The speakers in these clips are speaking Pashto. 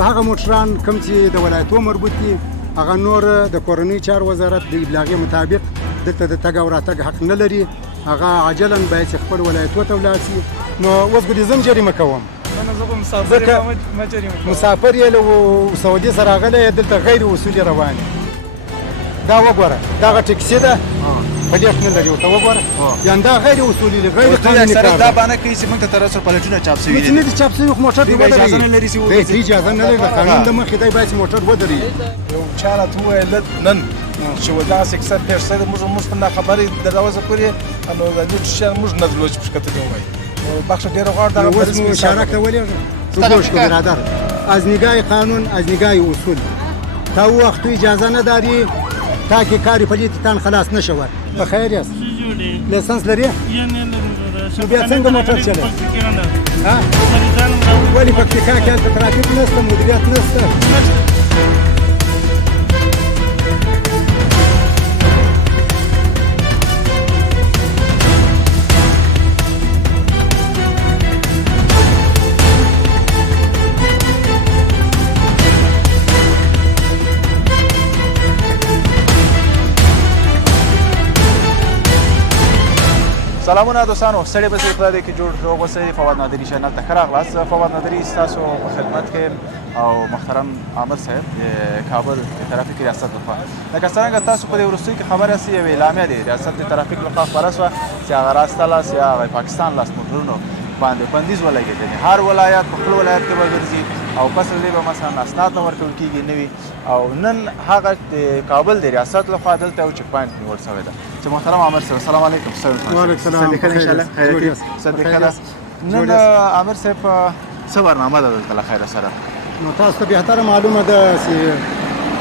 هغه موټران کوم چې د ولایتو مربوط دي هغه نور د کورنۍ چارو وزارت د ابلاغیې مطابق دلته د تګ او راتګ حق نه لري، هغه عاجلا باید چې خپل ولایتو ته ولاړ شي. نو اوس به دې زه هم جریمه کوم، مسافر یې له سعودي سره راغلی دلته غیر اصولي روان دا وګوره دغه ټکسي ده پلیټ نه لري ورته وګوره، یعنې دا غیر اصولي دی، غیر قانوني کار دا بانه کوي چې موږ ته تر اوسه پلیټونه چاپ شوي دي. نه دي چاپ شوي، خو موټر دې ودرېږي، دی اجازه نه لري، د قانون له مخې دی باید چې موټر ودرېږي. یو چا راته وویل نن چې دغسې کیسه پېښ شوې ده، موږ په ناخبرۍ د راوزه پورې نو د دې شیان موږ نه درلود چې په ښکته دې ووایي. بخش ډېره غواړو دغه اوس مو اشاره کولېږم گوش کن برادر، از نگاه قانون از نگاه اصول تا او وقت اجازه نداری تا که کاری پلیتتان خلاص نشود. بخیر یاست؟ لیسنس لري؟ نو بیا څنګه موټر چلوي؟ ولې پکتیکا کې هلته ترافیک نشته، مدیریت نشته؟ سلامونه دوستانو، ستړي به سئ په دې کې جوړ روغ اوسئ. فواد نادري چینل ته ښه راغلاست. فواد نادري ستاسو په خدمت کې او محترم عامر صاحب د کابل د ترافیک ریاست لخوا. لکه څرنګه تاسو په دې وروستیو کې خبر یاست، یوه اعلامیه د ریاست د ترافیک لخوا خپره شوه چې هغه راسته لاس یا هغه پاکستان لاس موټرونو باندې بندیز ولګېدلی. هر ولایت په خپل ولایت کې به ګرځي او پس له دې به مثلا اسناد نه ورکول کېږي نوي. او نن هغه د کابل د ریاست لخوا دلته یو چک پاینټ نیول شوی ده چې محترم عامر صاحب السلام علیکم. وعلیکم السلام. نن عامر صاحب څه برنامه ده دلته له خیره سره؟ نو تاسو ته بهتره معلومه ده چې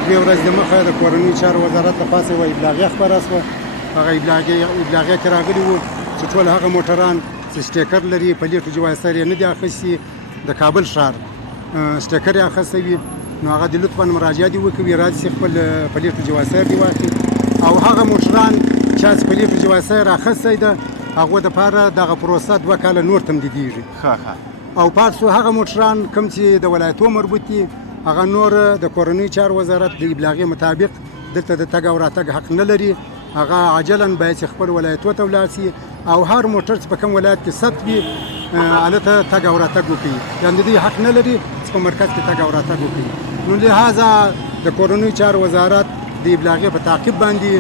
دوې ورځې دمخه د کورنۍ چارو وزارت له پاسه یوه ابلاغیه خپره شوه. هغه ابلاغیه کې راغلي وو چې ټول هغه موټران چې سټیکر لري پلیټ جوایسر یې نه دي اخیستي د کابل ښار سټیکر یې اخیستی وي، نو هغه د لطفا مراجعه دې وکړي راشي خپل پلیټ جوایسر دې واخلي. او هغه موټران چا چې پلیټ جوایسر اخیستی ده هغو دپاره دغه پروسه 2 کاله نور تمدیدېږي. او پاتې هغه موټران کوم چې د ولایتو مربوط دي هغه نور د کورنۍ چارو وزارت د ابلاغیې مطابق دلته د تګ او راتګ حق نه لري، هغه عاجلا باید چې خپل ولایتو ته ولاړ شي او هر موټر چې په کوم ولایت کې ثبت وي هلته تګ او راتګ وکړي، یعنې د دې حق نه لري چې په مرکز کې تګ او راتګ وکړي. نو لهذا د کورنۍ چارو وزارت د ابلاغیې په تعقیب باندې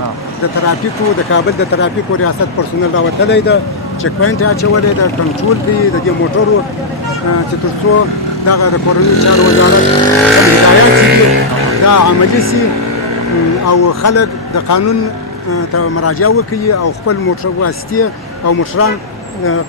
د ترافیکو د کابل د ترافیکو ریاست پرسونل راوتلی ده، چک پاینټ یې اچولی ده، کنټرول کوي د دې موټرو چې تر څو دغه د کورنۍ چارو وزارت هدایات چې دي دا عملي سي او خلک د قانون ته مراجعه وکړي او خپل موټر واسطې او موټران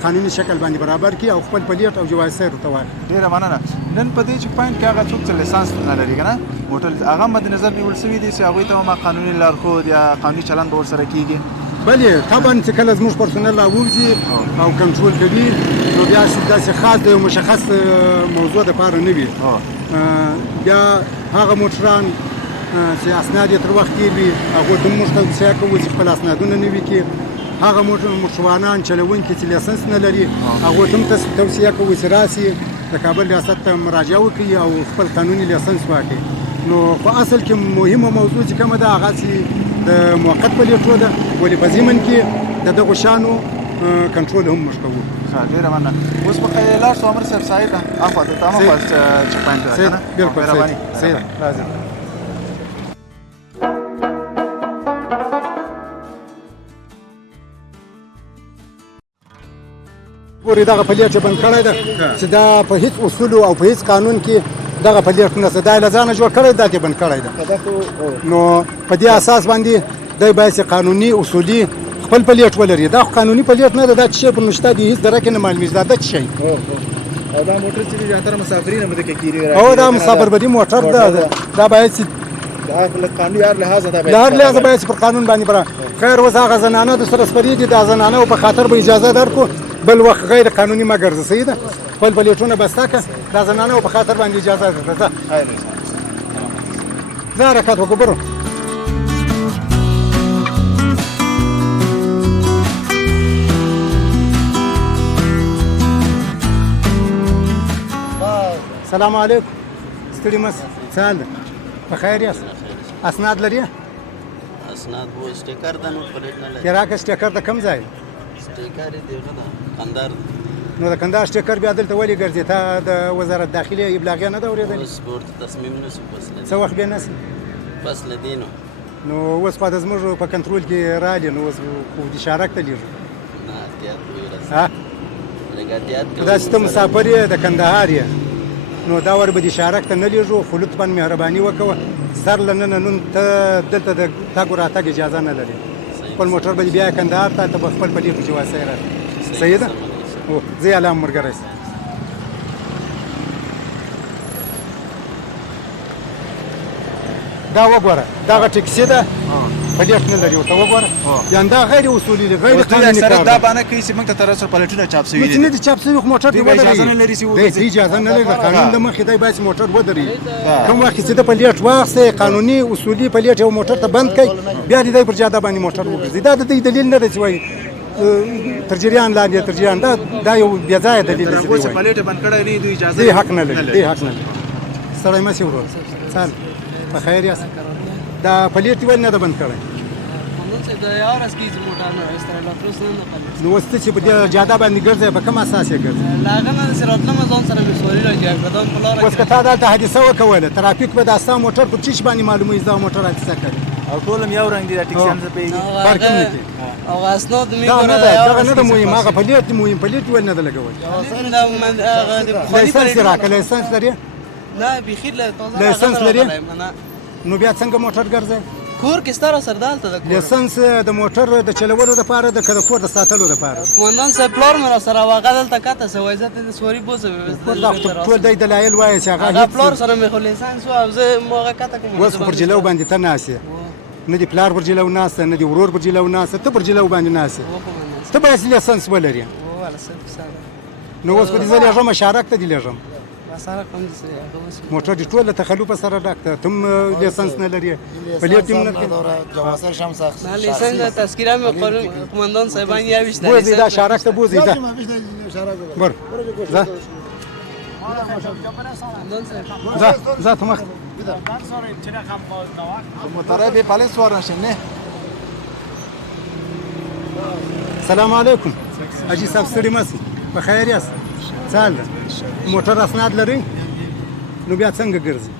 قانوني شکل باندې برابر کړي او خپل پلیټ او جوایسر ورته واخلي. ډېره مننه. نن په دې چک پاینټ کې هغه څوک چې لیسانس نه لري که نه موټر هغه مد نظر نیول شوي دي چې هغوی ته هم قانوني لارښود یا قانوني چلند به ورسره کېږي؟ بلې طبعا چې کله زموږ پرسونل راووځي او کنټرول کوي نو بیا داسې خاص د یو مشخص موضوع دپاره نه وي. بیا هغه موټران چې اسناد یې تر وخت تېر وي هغو ته موږ توصیه کوو چې خپل اسنادونه نوي کړي. هغه موټروانان چلوونکي چې لیسنس نه لري هغو ته هم توصیه کوو چې راسي د کابل ریاست ته مراجعه وکړي او خپل قانوني لیسنس واخلي. نو په اصل کې مهمه موضوع چې کومه ده هغه چې د موقت پلیټو ده، ولې په ضمن کې د دغو شیانو کنټرول هم موږ کوو. ډېره مننه. اوس به لاړ شو عمر صاحب سایډ اخوا دلته هماخوا چک پاینټ ده که نه؟ بلکل صحیح راځئ. ګورې دغه پلیټ یې بند کړی ده چې دا په هېڅ اصولو او په هېڅ قانون کې دغه پلیټ نشته، دا یې له ځانه جوړ کړی دا یې بند کړی ده. نو په دې اساس باندې دی باید چې قانوني اصولي خپل پلیټ ولري. دا خو قانوني پلیټ نه ده، دا څه شی پر نشته دي هېڅ دره کې نه معلومېږي دا څه شی. او دا موټر چې دي زیاتره مسافرین هم دې کې کېږي. او دا مسافربري موټر ده، دا باید چې قانوني هر لحاظه دا باید هر لحاظه باید چې پر قانون باندې برابر. خیر اوس هغه زنانه د سره سپرېږي، دا زنانه په خاطر به اجازه درکړو بل وخت غیر قانوني مه ګرځه. صحیح ده؟ خپل پلیټونه بسته کړه، دا زنانه په خاطر باندې اجازه درکړه. ځه حرکت وکړو برو. سلام علیکم. ستړي مس څه حال ده په خیر یاست اسناد لري اسناد وو سټیکر د نو پلیټ نه لري چې راکړه سټیکر د کوم ځای سټیکر دی غدا کندهار نو د کندهار سټیکر بیا دلته ولې ګرځي تا د وزارت داخلي ابلاغیه نه ده اورېدلې سپورت تصمیم نه سو څه وخت بیا نسي بس لدینو نو اوس په زموږ په کنټرول کې رالي نو اوس خو د شارک ته لیږو نه احتیاط ویل ها احتیاط دا چې ته مسافر یې د کندهار یې نو دا ور به د شارک ته نه لیږو خو لطفا مهرباني وکوه سر له ننه نن ته دلته د تګ و راتګ اجازه نه لري خپل موټر به دې بیا کندهار ته ته به خپل په دې کې واسه راځي صحیح ده او زه یې علام مرګرس دا وګوره دا ټیکسي ده پلیټ نه لري ورته وګوره یان دا غیر اصولي دی غیر قانوني سره کار دا باندې کوي چې موږ ته تر اوسه پلیټونه چاپ شوي دي نه دي چاپ شوي خو موټر دی ودرېږي اجازه نه لري چې دی اجازه نه لري قانون د مخې دی باید موټر ودرېږي کوم وخت چې د پلیټ واخلې قانوني اصولي پلیټ یو موټر ته بند کړي بیا دې پر جاده باندې موټر وګرځي دا د دې دلیل نه دی چې وایي تر جریان لاندې تر جریان دا یو بیا ځای دلیل دی چې پلیټ بند کړی نه دوی اجازه دی حق نه لري دی حق نه لري سړی مې ورور سال په خیر یاست دا پلیټ ول نه ده بند کړی نو اوس ته چې په دې جاده باندې ګرځې په کوم اساس یې ګرځې اوس که تا دلته حادثه وکوله ترافیک به دا ستا موټر په چیش باندې معلوموي دا موټر حادثه کوي او ټول هم یو رنګ دي دا ټیکسیان ته پیږي فرق نه کوي او اسناد می دا نه ده دغه نه ده مهم هغه پلیټ مهم پلیټ ول نه ده لګول لایسنس راکړه لایسنس لري نه بخیر له تازه لایسنس لري نو بیا څنګه موټر ګرځي کور کې ستاره سردال ته د لایسنس د موټر د چلولو لپاره د کور د ساتلو لپاره کومندان صاحب پلور مې سره واغه دلته کاته سوې زه ته سوري بوزه ټول د دلایل وایي چې هغه پلور سره مې خو لیسانس او زه موغه کاته کوم اوس پر جلو باندې ته ناسې نه دی پلار پر جلو ناسې نه دی ورور پر جلو ناسې ته پر جلو باندې ناسې ته باید لایسنس ولرې نو اوس په دې ځای لږه مشارک ته دی لږه سره کوم دي موټر دي ټول تخلف سره ډاکټر تم لایسنس نه لري پلیټ نه جواسر شمس نه لیسنس تذکره مې قومندان صاحبان یا وشته بوزي دا شارک ته بوزي دا بر ځه ځه ته مخ موټر به پالیس ورنشم نه سلام علیکم اجي صاحب ستړي ماسي په خیر یاست څال موټر اسناد لري نو بیا څنګه ګرځي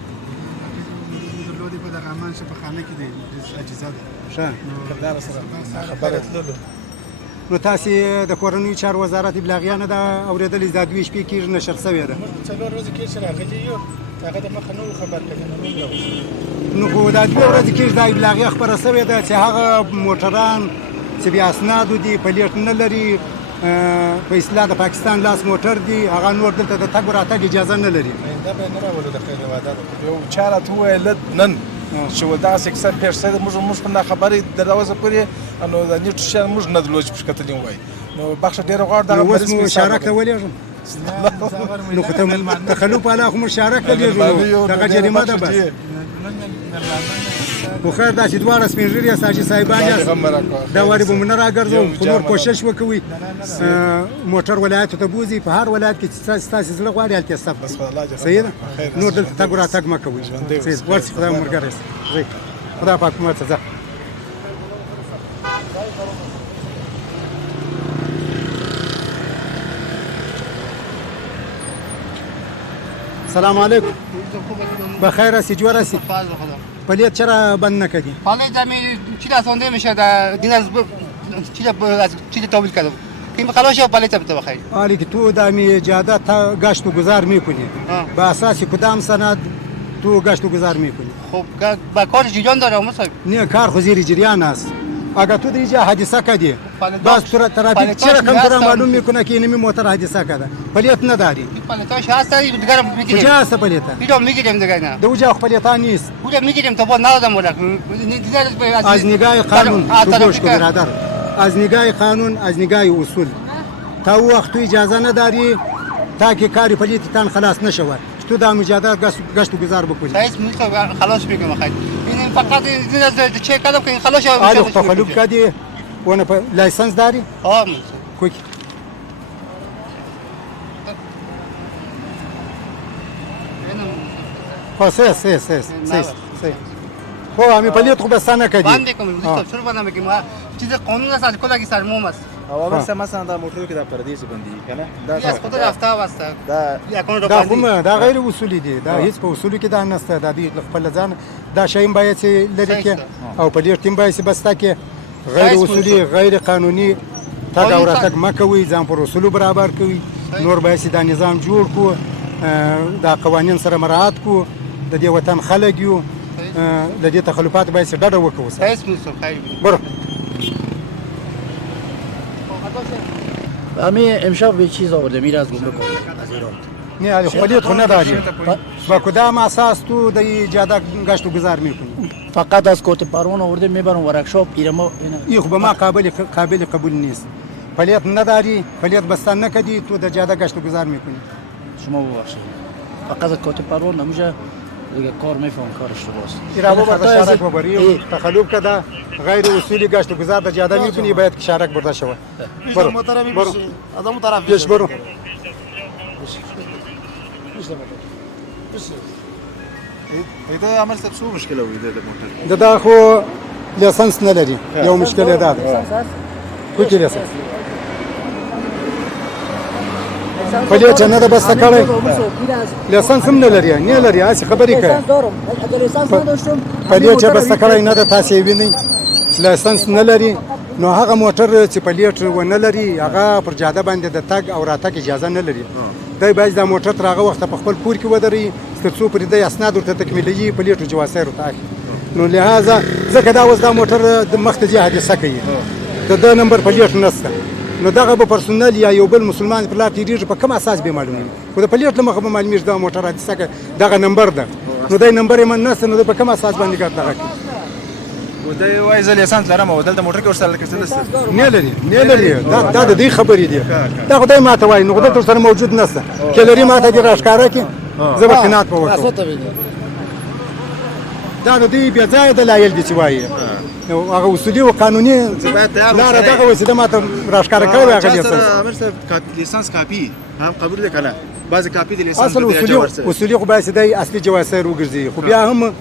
درلودي په دغه امان شه په خانه کې دی اجازه ده ښه کندهار سره خبره تللو نو تاسو د کورنیو چارو وزارت ابلاغیه نه دا اورېدلې دا دوی شپې کې نشر شوې ده څلور ورځې کې چې راغلي یو هغه د مخه نو خبر کړي نو خو دا دوه ورځې کې دا ابلاغیه خبره شوې ده چې هغه موټران چې بیا اسناد دي پلیټ نه لري په اصطلاح د پاکستان لاس موټر دی هغه نور دلته د تګ راتګ اجازه نه لري دا به نه راولو د خیر واده ده یو چاره تو ولد نن چې ودا 60% موږ په خبرې دروازه پورې نو د نیوټریشن موږ نه دلوچ پښکته دی وای نو بخښ ډیر غوړ دا اوس مو شارک ته ولېږم نو خو تخلف علا خو مشارک ته لېږو دغه جریمه ده بس خو خیر دا چې دواړه سپین ږیري ساجي صاحبان یاست دا وارې به مو نه راګرځوم خو نور کوشش وکوئ موټر ولایتو ته بوځي په هر ولایت کې چې ستاسې زړه غواړي هلته یې ثبت صحیح ده نور دلته تګ راتګ مه کوئ ورسې خدای ملګری یاست خدای پاک مو ته ځه سلام علیکم بخیر هستی جوړ هستی پلیت چرا بند نکردی؟ پلیت همی چیزا سونده میشه در دین از چیز تولید کردم که این خلاص پلیت هم تو بخیر حالی که تو دامی جاده تا گشت و گذار میکنی با اساس کدام سند تو گشت و گذار میکنی خب با کار جریان داره مثلا نه کار خو زیر جریان است اگر تو دیجا حادثه کردی باز ترافیک چرا کنترل معلوم میکنه که اینمی موتر حادثه کرده پلیت نداری پلیتاش هست دیگر میگیریم کجا هست پلیت بیرو میگیریم دیگه نه دو جا پلیتا نیست اونجا میگیریم تو با ندادم ولی از نگاه قانون تو گوش کن برادر از نگاه قانون از نگاه اصول تا وقت تو اجازه نداری تا که کاری پلیتتان خلاص نشود تو دا مجادات گشت و گذار بکنی سایز میخوام خلاص میکنم خیر این فقط این چک کردم که خلاص آلو تخلف کردی اون لایسنس داری آه کوک خو صحیح خو همین پلیت خو بسته نکدی باندې کوم شروع باندې کوم چې قانون اساس کولا کې سر مومس او امر سم مثلا دا موټر کې دا پردې څه بندي کنه یا خود رافته واسطه دا اکاونټ دا باندې کوم دا غیر اصولي دي دا هیڅ په اصولو کې دا نشته دا دی خپل ځان دا شی باید چې لري کې او پلیت ټیم باید چې بسته کې غیر اصولي غیر قانوني تګ او راتګ مکوي ځان پر اصولو برابر کوي نور باید چې دا نظام جوړ کو دا قوانین سره مراعات کو د دې وطن خلک یو د دې تخلفات باید چې ډډه وکړو خیر مستر خیر برو همین امشب به چیز آورده میره از گمرک نه خودت خو نه داری با کدام اساس تو د ایجاد گشت و گذار میکنی فقط از کوت پروان آورده میبرم ورکشاپ ایرما این خو به ما قابل قبول نیست فعالیت نداری فعالیت بستن نکدی تو د ایجاد گشت و گذار میکنی شما ببخشید فقط از کوت پروان نمیشه دیگه کار میفهم کار اشتباهه ایرابو برده شارک ببری تخلف کده غیر اصولی گشت و گذار د ایجاد میکنی باید شارک برده شوه برو آدمو طرف پیش برو دا عمل څه څو مشکله وي د موټر دا خو لایسنس نه لري یو مشکل ده کوم لایسنس پلیټ نه ده بس کړی لایسنس هم نه لري نه لري اسی خبرې کوي پلیټ بس کړی نه ده تاسو وینئ لایسنس نه لري نو هغه موټر چې پلیټ و نه لري هغه پر جاده باندې د تګ او راتګ اجازه نه لري دای باید دا موټر تر هغه وخت په خپل کور کې ودرې تر څو پرې د اسناد ورته تکمیلي پلیټ جواسیر ورته نو لہذا ځکه دا اوس دا موټر د مخته دی حادثه کوي د نمبر پلیټ نشته نو دغه به پرسونل یا یو بل مسلمان په لار تیریږي په کوم اساس به معلومي خو د پلیټ له مخه به معلومیږي دا موټر حادثه کوي دغه نمبر ده نو دای نمبر یې من نشته نو په کوم اساس باندې ګټه کوي ودای وای زل لایسنس لرم او دلته موټر کې ورسره کړل نه لري دا د دې خبرې دي دا خدای ماته وای نو خدای تر سره موجود نشته کلری ماته دې راښکاره کی زبر قناعت په وکړه دا د دې بیا ځای د لایل دي چې وایي هغه اصولي او قانوني لاره دغه وسیله ماته راښکاره کړی هغه لایسنس امر صاحب لایسنس کاپی هم قبول کړه بعض کاپی د لایسنس اصل اصولي خو باید د اصلي جواسیر وګرځي خو بیا هم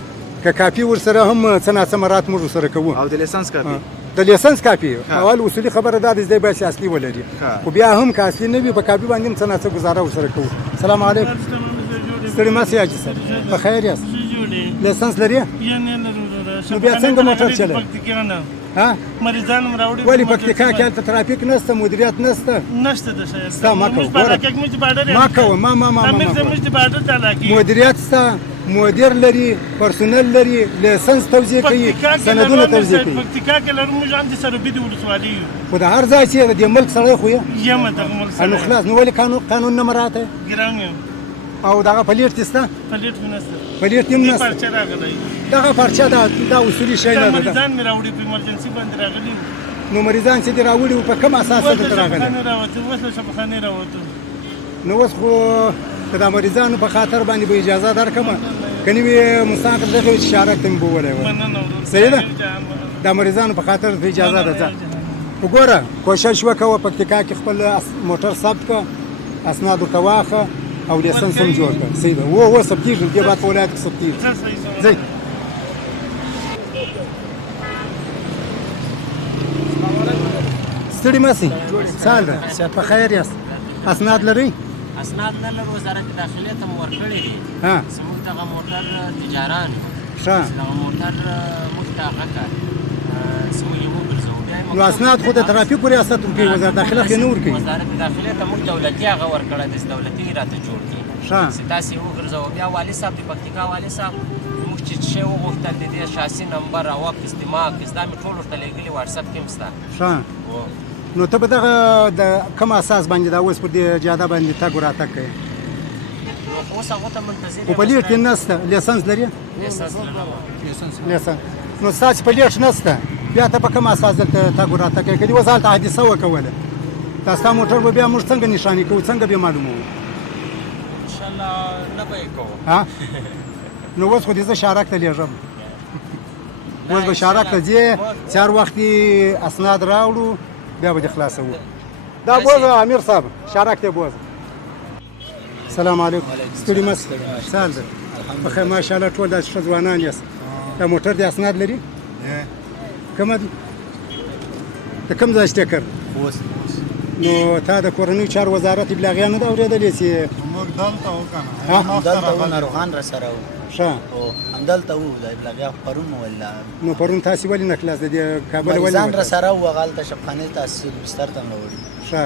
که کاپی ورسره هم څه ناڅه مرات موږ سره کوو او د لایسنس کاپی د لایسنس کاپی اول اصولي خبره ده د دې باید اصلي ولري خو بیا هم که اصلي نه وي په کاپی باندې څه ناڅه گزاره ورسره کوو سلام علیکم ستړي ماسي حاجي صاحب په خیر یاست لایسنس لري نو بیا څنګه موټر چلوي ها مریضان مراوړي ولی پکتیکا کې ته ترافیک نشته مدیریت نشته د شاید ستا ما کوه ما مدیریت ستا مدیر لري پرسونل لري لایسنس توزیع کوي سندونه توزیع کوي پکتیکا کې لرم موږ اندي سره بده ولسوالي خو د هر ځای چې د ملک سره خو یم دغه ملک سره نو خلاص نو ولی قانون نه مراته ګرام او دغه پلیټ تسته پلیټ ونسته پلیټ نیم نسته پرچا راغلی دغه پرچا دا اصولي شی نه ده مریضان مې راوړي په ایمرجنسي باندې راغلي نو مریضان چې دی راوړي په کوم اساس ته راغلي وسله شفاخانه راوته نو اوس خو د مریضانو په خاطر باندې به اجازه درکمه کني وي مستقل دغه اشاره تم بوله صحیح ده د مریضانو په خاطر د اجازه ده وګوره کوشش وکړه پکتیکا کې خپل موټر ثبت کړه اسناد تواخه او لایسنس هم جوړ کړه صحیح ده و ثبت کیږي د بعد ولایت کې ثبت کیږي زين ستړي ماسي سال ده په خیر یاست اسناد لري اسناد نه لرو وزارت داخليه ته ورکړي دي ها زموږ دغه موټر تجاران دغه موټر مفتاحه کړ زموږ یو ګرځو نو اسناد خو د ترافیک ریاست کې وزارت داخله کې نور کوي وزارت داخليه ته موږ دولتي هغه ورکړه د دولتي راته جوړ کړي ستاسي یو ګرځو بیا والي صاحب د پکتیکا والي صاحب موږ چې شی وغوښتل د شاسي نمبر او استماع کسدامي ټول ورته لګلي واتس اپ کې مستا نو ته به دغه د کوم اساس باندې دا اوس پر دې جاده باندې تګ راتګ کوي اوس هغه ته منتظر خو پلیټ کې نشته لایسنس لري لایسنس نو ستاسو پلیټ نشته بیا ته په کوم اساس دلته تګ راتګ کوي کله وزارت حادثه وکوله تاسو موټر به بیا موږ څنګه نشانی کوو څنګه به معلومو ان شاء الله نه به کوو ها نو اوس خو دې زه شارک ته لیږم اوس به شارک ته ځې چار وختي اسناد راوړو بیا به خلاصو دا بوزه امیر صاحب شارک ته بوزه سلام علیکم ستړي مس سال ده بخیر ماشاءالله ټول داسې ښه ځوانان یاست دا موټر دې اسناد لري کومه دي د کوم ځای سټیکر نو تا د کورنیو چارو وزارت ابلاغیه نه ده اورېدلې چې موږ دلته وکنه همدلته وو ناروغان را سره وو ښه همدلته وو د ابلاغیه پرون ولا نو پرون تاسې ولې نه خلاص د دې کابل ولې ځان را سره وو هغلته شبخانې ته بستر ته مې وړي ښه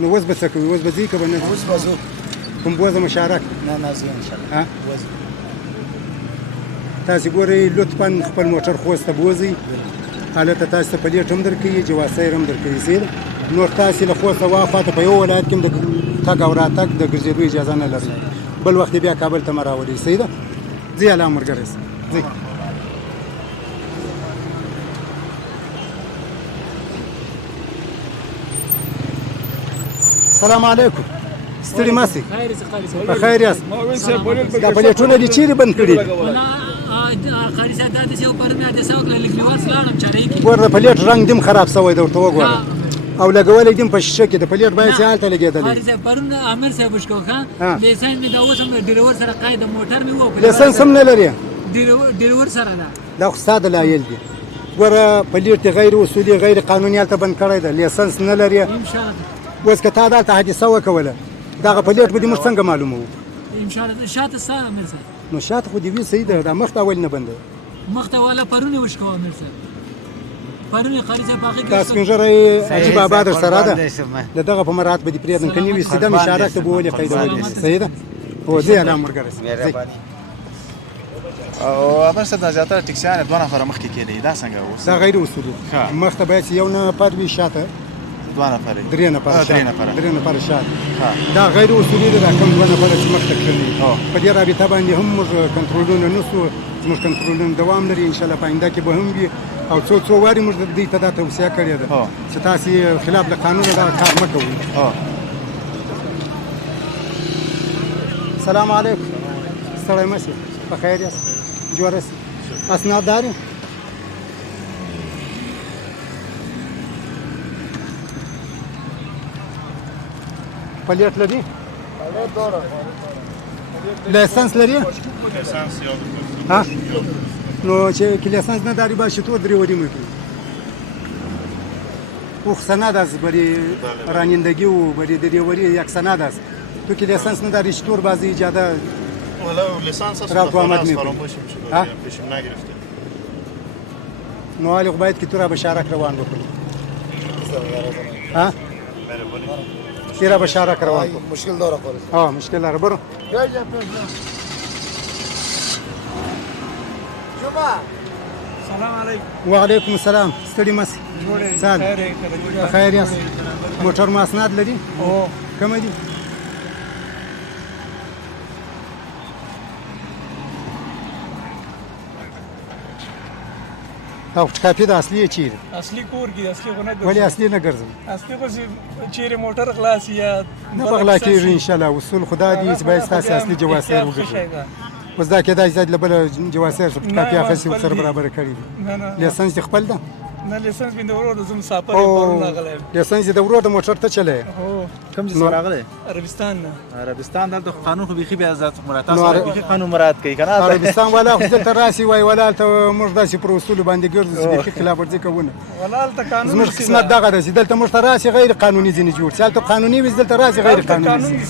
نو اوس به څه کوي اوس به ځي که به نه اوس به ځو کوم بوزه مشارک نه نه ځو انشاءالله وځو تاسې ګورئ لطفا خپل موټر خوست ته بوځئ هلته تاسې ته پلیټ هم درکوي جواز سیر هم درکوي صحیح ده نور تاسې له خوسته واخواته په یو ولایت کې هم د تګ او راتګ د ګرځېدو اجازه نه لرئ بل وخت بیا کابل ته مه راولئ صحیح ده ځئ الله ملګری ځئ السلام علیکم ستړي مه سئ په خیر یاست دا پلیټونه دې چیرې بند کړي ګوره د پلیټ رنګ دې هم خراب شوی دی ورته وګوره او لګولی دې هم په شیشه کې د پلیټ باید چې هلته لګېدلی لیسنس هم نه لري دا خو ستا د لایل دي ګوره پلیټ دې غیر اصولي غیر قانوني هلته بند کړی دی لیسنس نه لري اوس که تا دلته حادثه وکوله دغه پلیټ به دې موږ څنګه معلوموو شاته ستا امیر صاحب نو شاته خو دې وي صحیح ده دا مخته ولې نه بندوي مخته والا پرونی وشکو امیر صاحب پرونی قاری صاحب هغه دا سپین ږیری عجیب آباد سره ده د دغه په مراعات به دې پرېږدم که نه وي سیده مشارک ته به ولې قیدولی صحیح ده هو ځئ الله ملګری او امر صاحب دا زیاتره ټکسیانې دوه نفره مخکې کېدی دا څنګه اوس دا غیر اصولي مخته باید چې یو نفر وي شاته دوه نفره درې نفره شاته دا غیر اصولي ده دا کوم دوه نفره چې مخته کړلي په دې رابطه باندې هم موږ کنټرولونه نه سو زموږ کنټرولونه دوام لري انشاءالله په آینده کې به هم وي او څو وارې موږ دوی ته دا توصیه کړې ده چې تاسې خلاف د قانونه دا کار مه کوئ سلام علیکم ستړی مه شئ په خیر یاست جوړه شئ اسناد دارې پلیټ لري لایسنس لري ها نو چې لیسنس نه داری باشه تو دریوری میکنی او سند است برای رانندگی و برای دریوری یک سند است تو که لیسنس نداری چطور بازی ایجاده والا لیسانس است را تو آمد میکنی ها پیشم نگرفته نو حالی باید که تو را به شارک روان بکنی ها تیرا به شارک روان کن مشکل داره خالص مشکل داره برو سلام علیکم وعلیکم السلام ستړي مه شئ په خیر یاست موټر مو اسناد لري کومه دي او کاپي د اصلي چیرې اصلي کور کې اصلي خو نه ولې اصلي نه ګرځم اصلي خو چیرې موټر خلاص یا نه بغلا کېږي انشاءالله اصول خدا دې چې باید ستاسې اصلي جواز سیر وګرځي اوس دا کېدای چې د بل جواز سیر کاپي اخیستې ورسره برابره کړې دي لیسنس دې خپل ده نه لیسنس مې د ورور زه مسافر یم پرون راغلی یم لیسنس دې د ورور د موټر ته چلی کوم ځای راغلی عربستان نه عربستان دلته قانون خو بیخي بیا ذات مراعات بیخي قانون مراعات کوي که نه عربستان والا خو دلته راسي وایي ولا هلته موږ داسې پر اصولو باندې ګرځو چې بیخي خلاف ورزي کوونه ولا هلته قانون زموږ قسمت دغه ده چې دلته موږ ته راسي غیر قانوني ځینې جوړ چې هلته قانوني وي دلته راسي غیر قانوني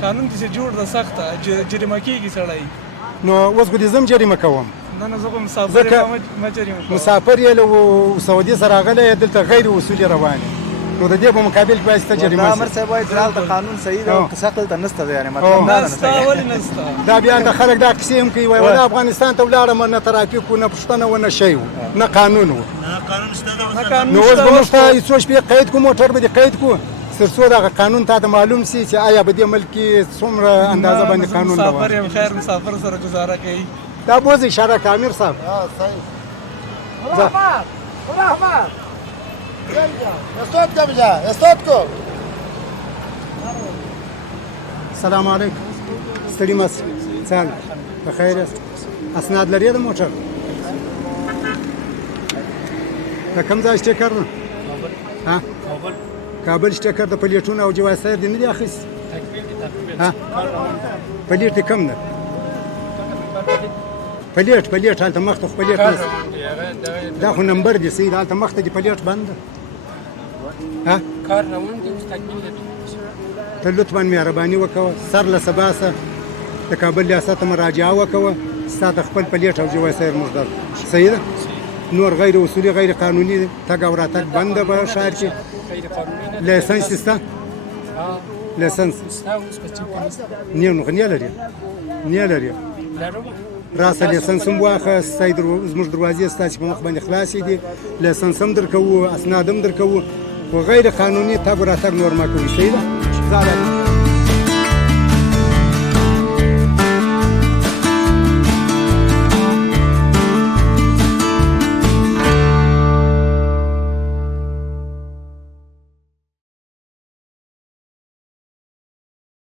قانون داسې جوړ ده سخته جریمه کېږي سړی نو اوس خو دې زه هم جریمه کوم نه نه زه خو مسافر یم مه جریمه کوم مسافر یې له سعودي سره راغلی دلته غیر اصولي روان نو د دې په مقابل کې باید ستا جریمه شي امر صاحب وایي دلته قانون صحیح ده او سخت دلته نشته دی یعنې مطلب دا نشته ولې نشته دا بیا د خلک دا کیسې هم کوي وایي ولا افغانستان ته ولاړم نه ترافیک و نه پوښتنه و نه شی و نه قانون و نه قانون شته نو اوس به موږ ته څو شپې قید کړو موټر به دې قید کړو تر څو دغه قانون تا ته معلوم سي چې آیا په دې ملک کې څومره اندازه باندې قانون روان مسافر یم خیر مسافر سره گزاره کوي دا بوز اشاره کا امیر صاحب صحیح رحمت استاد کا بجا استاد کو السلام علیکم ستړي مه شئ څنګه په خیر یاست اسناد لري د موټر د کوم ځای سټیکر ده ها کابل سټیکر د پلیټونو او جواز سیر دې نه دي اخیستي ها پلیټ یې کم ده پلیټ هلته مخ ته خو پلیټ نشته دا خو نمبر دی سید هلته مخ ته دې پلیټ بند ده ها ته لطفا مهرباني وکړه سر له سبا سه د کابل ریاست ته مراجعه وکړه ستا د خپل پلیټ او جواز سیر موږ درکړو صحیح ده نور غیر اصولي غیر قانوني تګ او راتګ بند ده په ښار کې لایسنس شته لایسنس نه نو نه لري نه لري راسه لایسنس هم واخه زموږ دروازې ستاسې په مخ باندې خلاصې دي لایسنس هم درکوو اسناد هم درکوو خو غیر قانوني تګ او راتګ نور ما کوي صحیح ده